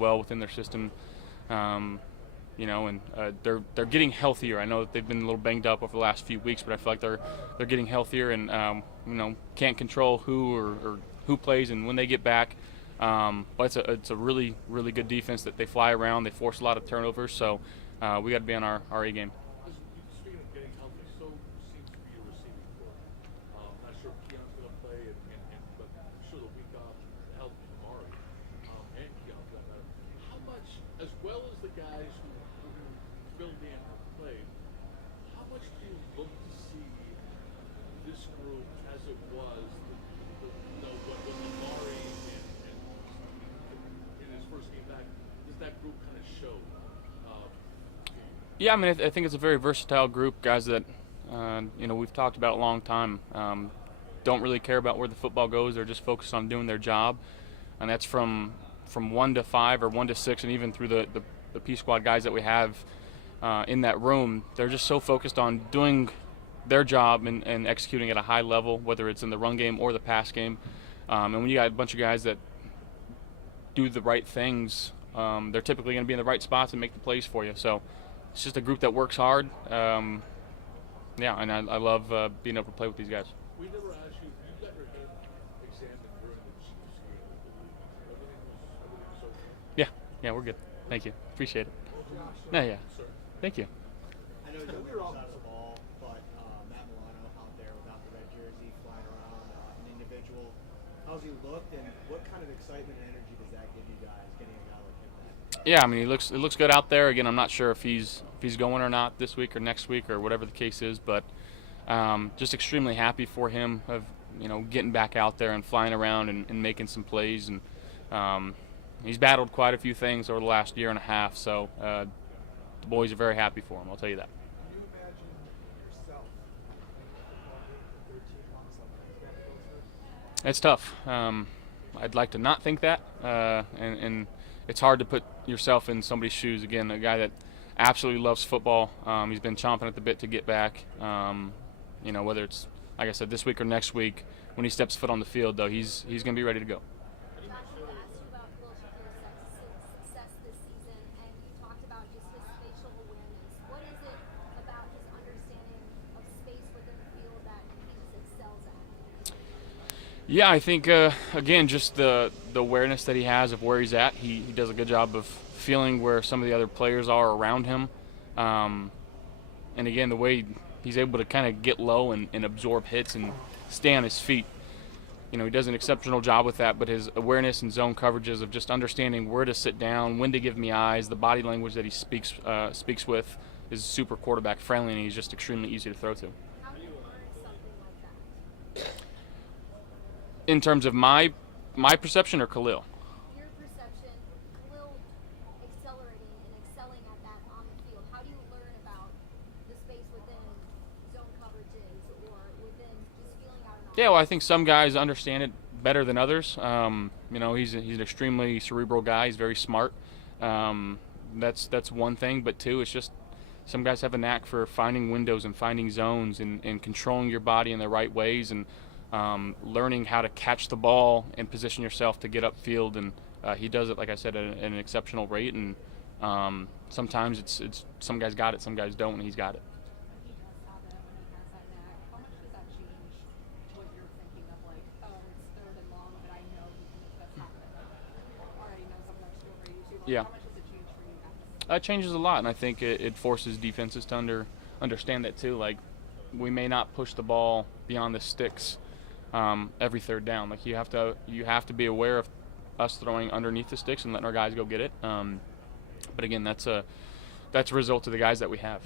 well within their system. Um, and they're getting healthier. I know that they've been a little banged up over the last few weeks, but I feel like they're getting healthier, and can't control who or who plays and when they get back. But it's a really really good defense that they fly around. They force a lot of turnovers, so we got to be on our A game. Speaking of getting healthy, so seems to be a receiving core. Not sure if Keon's going to play, but I'm sure the week off, the healthy Amari and Keon for that matter. How much, as well as the guys who filled in or played, how much do you look to see this group as it was, what Amari and in his first game back, does that group kind of show? Yeah, I mean, I think it's a very versatile group, guys that we've talked about a long time. Don't really care about where the football goes. They're just focused on doing their job, and that's from 1 to 5 or 1 to 6, and even through the P squad guys that we have in that room. They're just so focused on doing their job and executing at a high level, whether it's in the run game or the pass game. And when you got a bunch of guys that do the right things, they're typically going to be in the right spots and make the plays for you. So it's just a group that works hard. And I love being able to play with these guys. We never asked you, you got your head examined during the Chiefs game. Everything was okay? Yeah, we're good. Thank you. Appreciate it. No, yeah. Thank you. I know that we were on the ball, but Matt Milano out there without the red jersey, flying around, an individual. How's he looked, and what kind of excitement and energy does that give you guys, getting a guy like him back? Yeah, I mean, it looks good out there. Again, I'm not sure if he's going or not this week or next week or whatever the case is, but just extremely happy for him of getting back out there and flying around and making some plays. And he's battled quite a few things over the last year and a half, so the boys are very happy for him. I'll tell you that. Can you imagine yourself making football game for 13 months like that? It's tough. I'd like to not think that, and it's hard to put yourself in somebody's shoes. Again, a guy that absolutely loves football. He's been chomping at the bit to get back. Whether it's, like I said, this week or next week, when he steps foot on the field, though, he's going to be ready to go. Josh, I asked you about Will Shakur's success this season, and you talked about just his spatial awareness. What is it about his understanding of space within the field that he just excels at? Yeah, I think again, just the awareness that he has of where he's at. He does a good job of feeling where some of the other players are around him, and again, the way he's able to kind of get low and absorb hits and stay on his feet. He does an exceptional job with that, but his awareness and zone coverages of just understanding where to sit down, when to give me eyes, the body language that he speaks with is super quarterback friendly, and he's just extremely easy to throw to. How do you learn something like that? In terms of my perception or Khalil? Your perception, Will accelerating and excelling at that on the field. How do you learn about the space within zone coverages or within just feeling out an Yeah, well, I think some guys understand it better than others. He's an extremely cerebral guy. He's very smart. That's one thing, but two, it's just some guys have a knack for finding windows and finding zones and controlling your body in the right ways and learning how to catch the ball and position yourself to get upfield. And he does it, like I said, at an exceptional rate. And sometimes it's some guys got it, some guys don't, and he's got it. When he does have it, when he has that knack, how much does that change what you're thinking of, like, oh, it's third and long, but I know he can make this happen? Already know some of that story. Yeah. How much does it change for you guys? It changes a lot, and I think it forces defenses to understand that too. Like, we may not push the ball beyond the sticks every third down. Like, you have to be aware of us throwing underneath the sticks and letting our guys go get it. But again, that's a result of the guys that we have.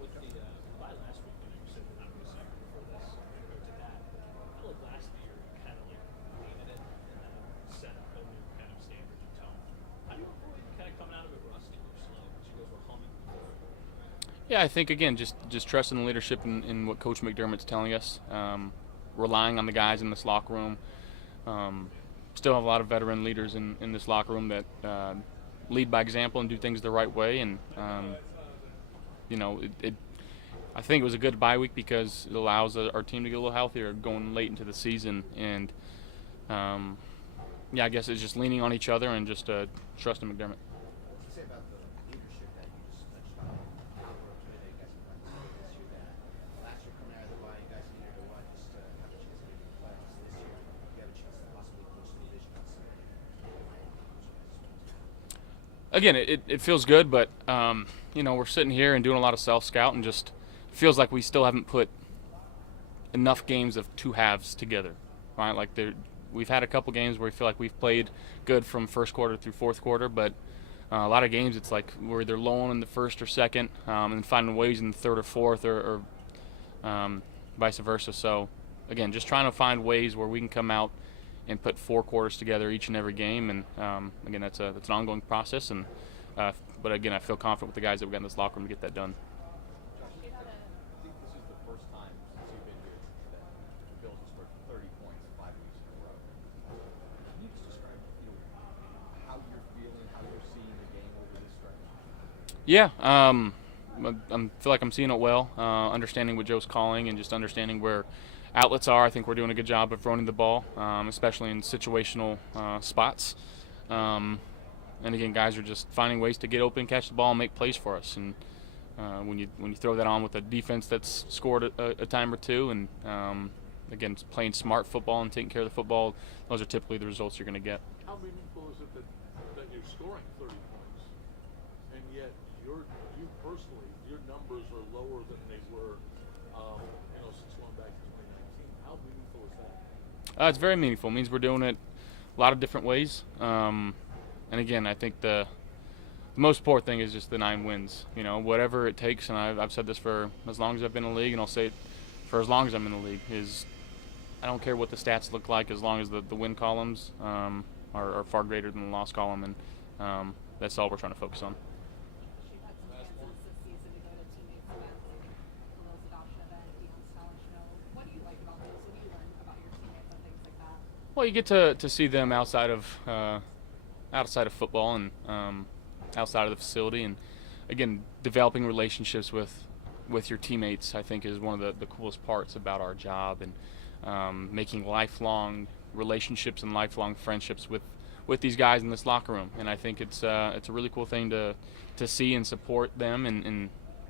With the bye last week, you said they're not really set for this compared to that. I feel like last year you kind of like painted it and then set up a new kind of standard and tone. How do you avoid kind of coming out of it rusty or slow because you guys were humming before? Yeah, I think again, just trusting the leadership in what Coach McDermott's telling us, relying on the guys in this locker room. Still have a lot of veteran leaders in this locker room that lead by example and do things the right way. And I think it was a good bye week because it allows our team to get a little healthier going late into the season. And yeah, I guess it's just leaning on each other and just trusting McDermott. What you say about the leadership that you just touched on? Caliber of play that you guys have practiced this year. That last year coming out of the bye, you guys needed to what just to have a chance to get in the playoffs. This year, you have a chance to possibly clinch the division outside. Again, it feels good, but we're sitting here and doing a lot of self-scout, and just feels like we still haven't put enough games of two halves together, right? Like we've had a couple games where we feel like we've played good from first quarter through fourth quarter, but a lot of games it's like we're either low in the first or second, and finding ways in the third or fourth, or vice versa. So again, just trying to find ways where we can come out and put 4 quarters together each and every game, and again, that's an ongoing process. And but again, I feel confident with the guys that we got in this locker room to get that done. Josh, I think this is the first time since you've been here that the Bills have scored 30 points 5 weeks in a row. Can you just describe, how you're feeling, how you're seeing the game over this stretch? Yeah, I feel like I'm seeing it well, understanding what Joe's calling and just understanding where outlets are. I think we're doing a good job of running the ball, especially in situational spots. And again, guys are just finding ways to get open, catch the ball, and make plays for us. And when you throw that on with a defense that's scored a time or two, and again, playing smart football and taking care of the football, those are typically the results you're going to get. How meaningful is it that you're scoring 30 points, and yet you personally, your numbers are lower than they were, since going back to 2019? How meaningful is that? It's very meaningful. It means we're doing it a lot of different ways. And again, I think the most important thing is just the 9 wins. Whatever it takes, and I've said this for as long as I've been in the league, and I'll say it for as long as I'm in the league, is I don't care what the stats look like as long as the win columns are far greater than the loss column, and that's all we're trying to focus on. You've had some chances this season to go to teammates events like the Rose Adoption event, Beyond Scholarship. What do you like about those? What do you learn about your teammates and things like that? Well, you get to see them outside of football and outside of the facility, and again, developing relationships with your teammates, I think, is one of the coolest parts about our job, and making lifelong relationships and lifelong friendships with these guys in this locker room. And I think it's a really cool thing to see and support them in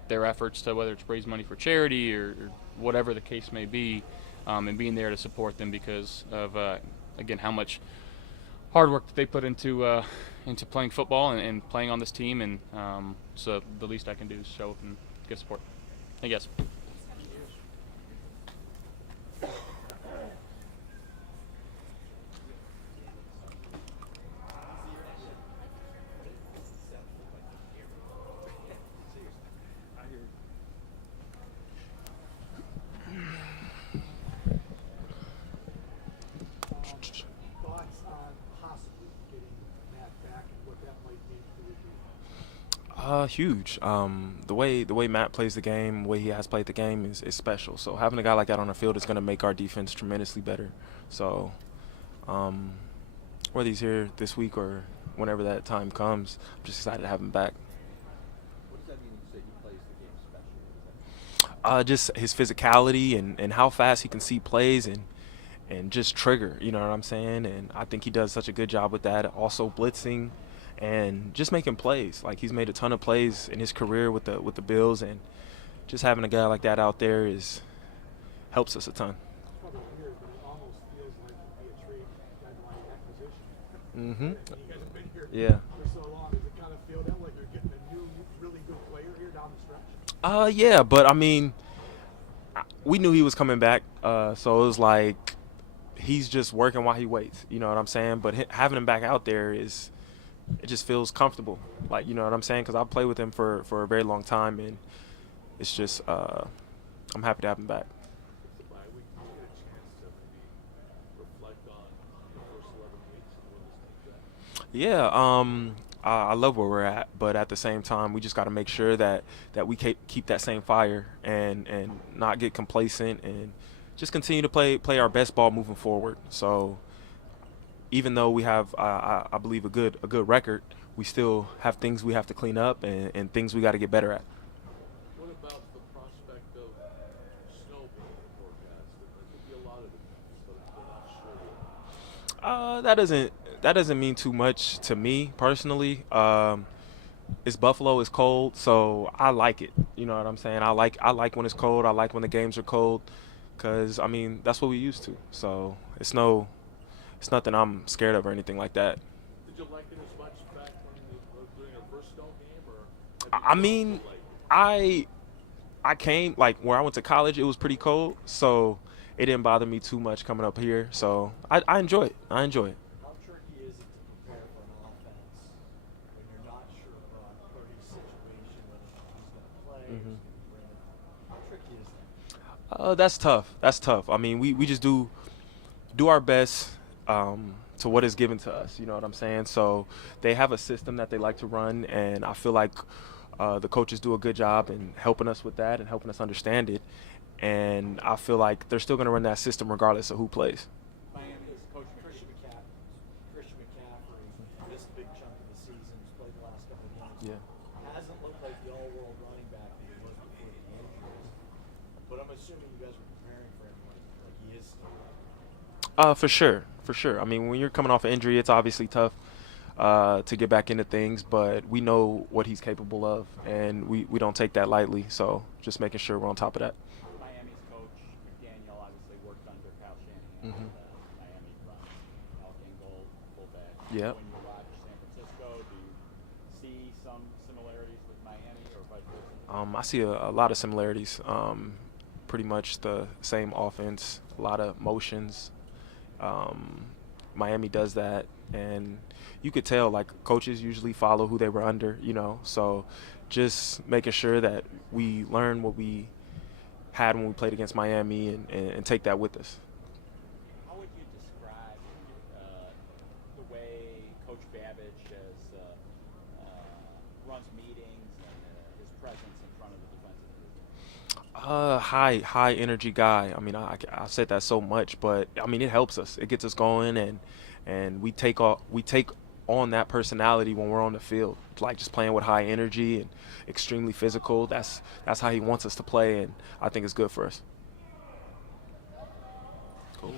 their efforts to, whether it's raise money for charity or whatever the case may be, and being there to support them because of again, how much hard work that they put into playing football and playing on this team, and so the least I can do is show up and give support. I guess. Thoughts on possibly getting Matt back and what that might mean for your team? Huge. The way Matt plays the game, the way he has played the game is special. So having a guy like that on the field is going to make our defense tremendously better. So whether he's here this week or whenever that time comes, I'm just excited to have him back. What does that mean when you say he plays the game special? Just his physicality and how fast he can see plays and just trigger, you know what I'm saying? And I think he does such a good job with that. Also blitzing and just making plays. Like, he's made a ton of plays in his career with the Bills, and just having a guy like that out there helps us a ton. It's probably weird, but it almost feels like it'd be a trade deadline acquisition. Mm-hmm. And you guys have been here Yeah. for so long. Does it kind of feel that like you're getting a new, really good player here down the stretch? Yeah, but I mean, we knew he was coming back, so it was like he's just working while he waits. You know what I'm saying? But having him back out there it just feels comfortable. Like, you know what I'm saying? Because I've played with him for a very long time, and it's just I'm happy to have him back. It's a bye week. You get a chance to maybe reflect on the first 11 weeks and where this team's at. Yeah, I love where we're at, but at the same time, we just got to make sure that we keep that same fire and not get complacent and just continue to play our best ball moving forward. So even though we have, I believe, a good record, we still have things we have to clean up and things we got to get better at. What about the prospect of snow being forecasted? There could be a lot of it, but they're not sure yet. That doesn't that doesn't mean too much to me personally. It's Buffalo. It's cold, so I like it. You know what I'm saying? I like when it's cold. I like when the games are cold, cause I mean that's what we used to. So it's nothing I'm scared of or anything like that. Did you like it as much back when during your first snow game, or I have you grown mean, to like it? I I came like where I went to college. It was pretty cold, so it didn't bother me too much coming up here. So I enjoy it. I enjoy it. How tricky is it to prepare for an offense when you're not sure about Purdy's situation, whether he's going to play or he's going to be bringing up? How tricky is that? That's tough. That's tough. I mean, we just do our best to what is given to us. You know what I'm saying? So they have a system that they like to run, and I feel like the coaches do a good job in helping us with that and helping us understand it. And I feel like they're still going to run that system regardless of who plays. Miami's coach Christian McCaffrey missed a big chunk of the season. He's played the last couple of games. Yeah. Hasn't looked like the all-world running back that he was before the injuries. But I'm assuming you guys were preparing for him like he is still. For sure, for sure. I mean, when you're coming off an injury, it's obviously tough to get back into things, but we know what he's capable of, and we don't take that lightly. So just making sure we're on top of that. Miami's coach McDaniel obviously worked under Kyle Shanahan. Mhm. Miami runs Alkin Gold, fullback. Yep. When you watch San Francisco, do you see some similarities with Miami or vice versa? I see a lot of similarities. Pretty much the same offense, a lot of motions. Miami does that, and you could tell like coaches usually follow who they were under, you know. So just making sure that we learn what we had when we played against Miami and take that with us. How would you describe the way Coach Babbage runs meetings and his presence in front of the defensive group? High energy guy. I mean, I've said that so much, but I mean it helps us. It gets us going, and we take on that personality when we're on the field. Like just playing with high energy and extremely physical. That's how he wants us to play, and I think it's good for us. Cool.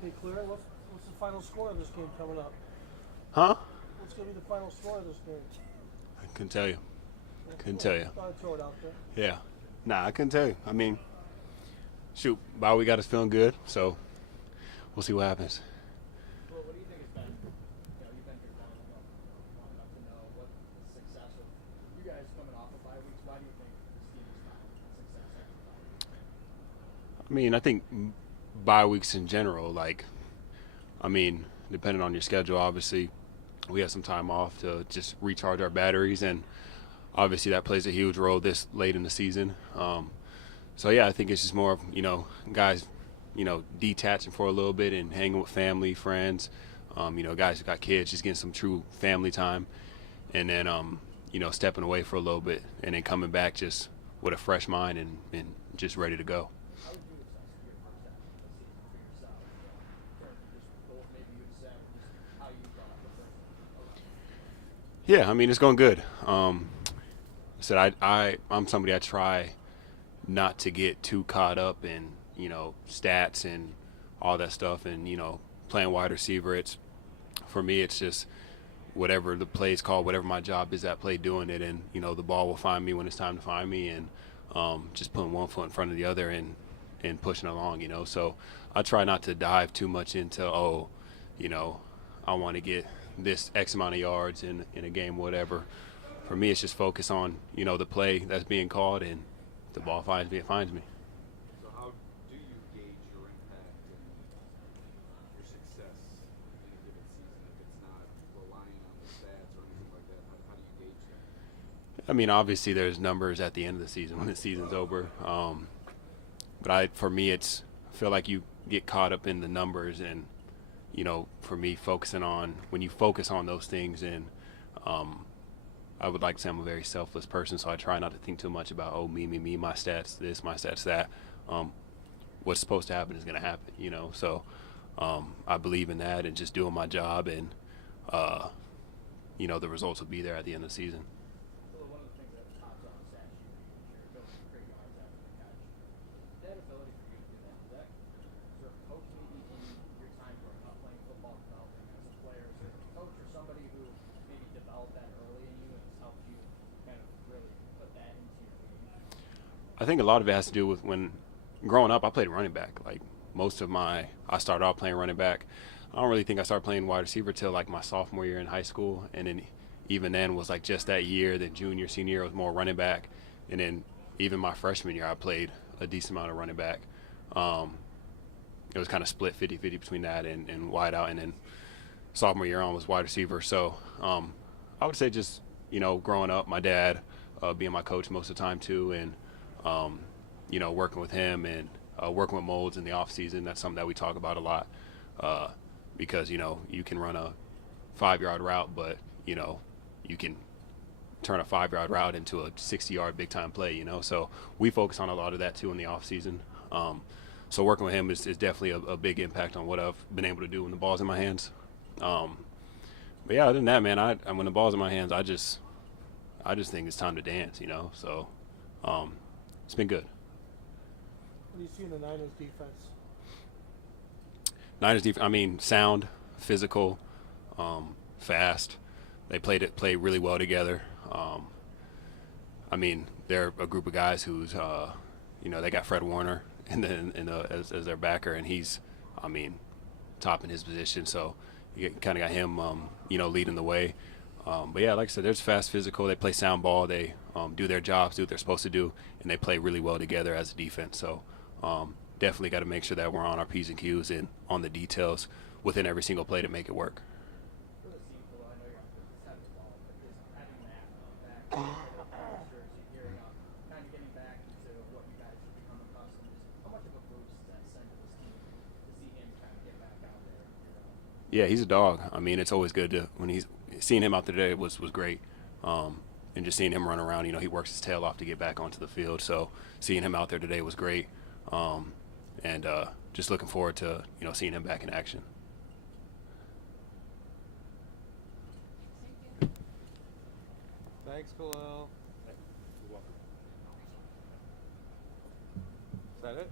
Okay, Claire, what's the final score of this game coming up? Huh? What's going to be the final score of this game? I couldn't tell you. Couldn't tell you. Thought I'd throw it out there. Yeah. Nah, I couldn't tell you. I mean, shoot, bye week got us feeling good, so we'll see what happens. Well, what do you think has been, you've been here long enough to know what the success of you guys coming off of bye weeks, why do you think this team has found success after bye weeks? I mean, I think bye weeks in general, depending on your schedule, obviously, we have some time off to just recharge our batteries, and obviously that plays a huge role this late in the season. So yeah, I think it's just more of, guys, detaching for a little bit and hanging with family, friends, guys who got kids, just getting some true family time, and then, stepping away for a little bit and then coming back just with a fresh mind and just ready to go. How would you assess your first half of the season for yourself? Just both maybe you and Sam, just how you thought the first. Yeah, I mean, it's going good. I said I'm somebody I try not to get too caught up in, stats and all that stuff and, playing wide receiver. For me, it's just whatever the play's called, whatever my job is that play, doing it, and, the ball will find me when it's time to find me, and just putting one foot in front of the other and pushing along, So I try not to dive too much into, I want to get this X amount of yards in a game, whatever. For me, it's just focus on, the play that's being called, and if the ball finds me, it finds me. So how do you gauge your impact and your success in a given season if it's not relying on the stats or anything like that? How do you gauge that? I mean, obviously there's numbers at the end of the season when the season's over. For me, I feel like you get caught up in the numbers, and, for me, when you focus on those things, and I would like to say I'm a very selfless person, so I try not to think too much about, me, my stats, this, my stats, that. What's supposed to happen is going to happen, So I believe in that and just doing my job, and, the results will be there at the end of the season. Well, one of the things that pops on stat sheet is your ability to create yards after the catch. That ability for you to do that, is there a coach maybe in your time growing up playing football, developing as a player? Is there a coach or somebody who maybe developed that early in you and has helped you kind of really put that into your game? I think a lot of it has to do with when growing up, I played running back. I started off playing running back. I don't really think I started playing wide receiver till my sophomore year in high school, and then even then was just that year. Then junior, senior year was more running back, and then even my freshman year I played a decent amount of running back. It was kind of split 50-50 between that and wide out, and then sophomore year on was wide receiver. So I would say just growing up, my dad being my coach most of the time too, and working with him and working with molds in the off season. That's something that we talk about a lot. Because, you can run a 5-yard route, but, you can turn a 5-yard route into a 60-yard big-time play, So we focus on a lot of that, too, in the off-season. So working with him is definitely a big impact on what I've been able to do when the ball's in my hands. But, yeah, other than that, man, when the ball's in my hands, I just think it's time to dance, So it's been good. What do you see in the Niners defense? Niners defense, sound, physical, fast. They play really well together. They're a group of guys who's, they got Fred Warner as their backer, and he's, top in his position. So you kind of got him, leading the way. But yeah, like I said, there's fast, physical. They play sound ball. They do their jobs, do what they're supposed to do, and they play really well together as a defense. So definitely got to make sure that we're on our P's and Q's and on the details within every single play to make it work. For the season, I know you're having the ball, but just having that back, gearing up, kind of getting back into what you guys have become accustomed to. How much of a boost does that send to this team to see him kind of get back out there? Yeah, he's a dog. It's always good seeing him out there today was great. And just seeing him run around, he works his tail off to get back onto the field. So seeing him out there today was great. And just looking forward to, seeing him back in action. Thanks, Khalil. You're welcome. Is that it?